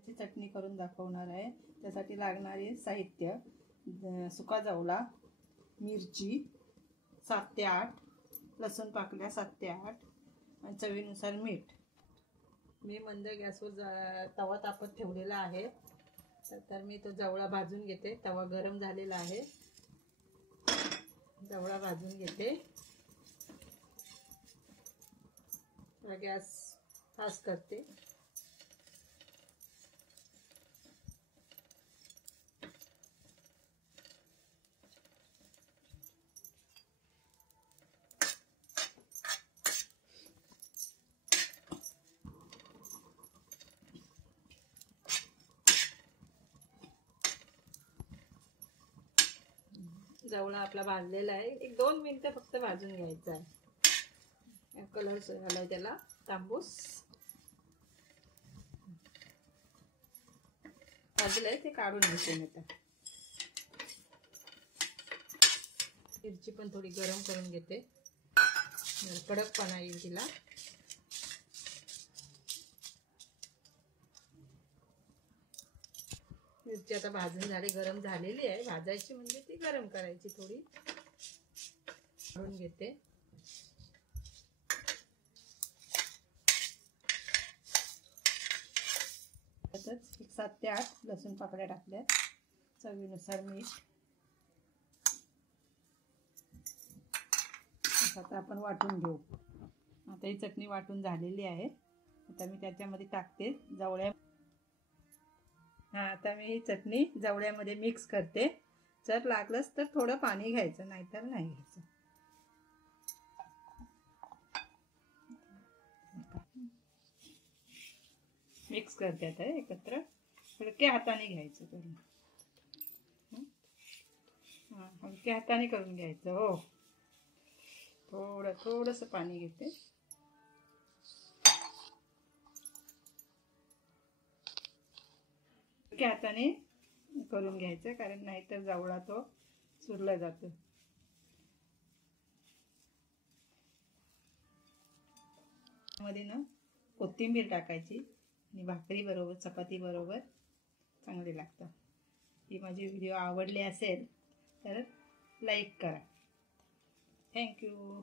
जवळ्याची चटणी करून दाखवणार आहे। त्यासाठी लागणारे साहित्य सुका जवळा, मिरची 7 ते 8, लसूण पाकळ्या 7 ते 8 आणि चवीनुसार मीठ। मी मंद गॅसवर तवा तापत ठेवलेला आहे। तर मी तो जवळा भाजून घेते। तवा गरम झालेला आहे, जवळा भाजून घेते। गॅस फास्ट करते। जवळा आपला भाजलेला आहे। 1-2 मिनिटं फक्त भाजून घ्यायचा आहे। कलर झालाय त्याला तांबूस भाजलंय, ते काढून घेते मी आता। मिरची पण थोडी गरम करून घेते, कडकपणा येईल तिला। मिरची आता भाजून झाली, गरम झालेली आहे। भाजायची म्हणजे ती गरम करायची, थोडी काढून घेते। तसंच 7 ते 8 लसूण पाकळ्या टाकल्या, चवीनुसार मीठ। आता आपण वाटून घेऊ। आता ही चटणी वाटून झालेली आहे। आता मी त्याच्यामध्ये टाकते जवळ्या। आता मी ही चटणी जवळ्यामध्ये मिक्स करते। जर लागलंच तर थोडं पाणी घ्यायचं, नाहीतर नाही घ्यायचं। मिक्स करते आता एकत्र, हलक्या हाताने घ्यायचं करून। हलक्या हाताने करून घ्यायचं। हो, थोडंसं पाणी घेते। हलक्या हाताने करून घ्यायचं, कारण नाहीतर जवळा तो चुरला जातो। मध्ये ना कोथिंबीर टाकायची आणि भाकरी बरोबर, चपाती बरोबर चांगले लागतं। ही माझी व्हिडिओ आवडली असेल तर लाईक करा। थँक्यू।